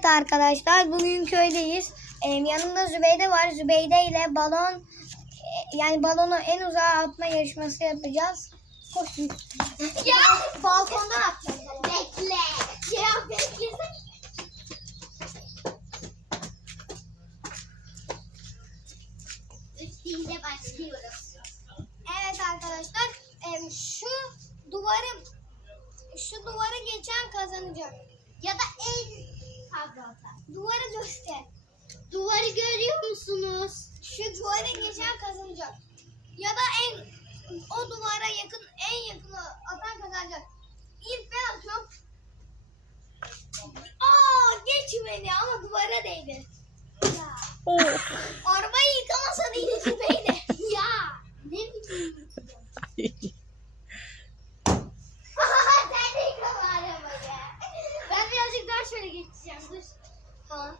Evet arkadaşlar bugün köydeyiz. Ee, yanımda Zübeyde var. Zübeyde ile balon yani balonu en uzağa atma yarışması yapacağız. Koş. Ya Balkondan atacağız. bekle. Beklesene. Üç deyince başlıyoruz. Evet arkadaşlar şu duvarı şu duvarı geçen kazanacak. Ya da en fazla atar. Duvarı göster. Duvarı görüyor musunuz? Şu duvarı geçen kazanacak. Ya da en o duvara yakın en yakın atan kazanacak. İlk ben atıyorum. Aa geçmedi ama duvara değdi. Ya. Şöyle geçeceğim. Dur. Ha.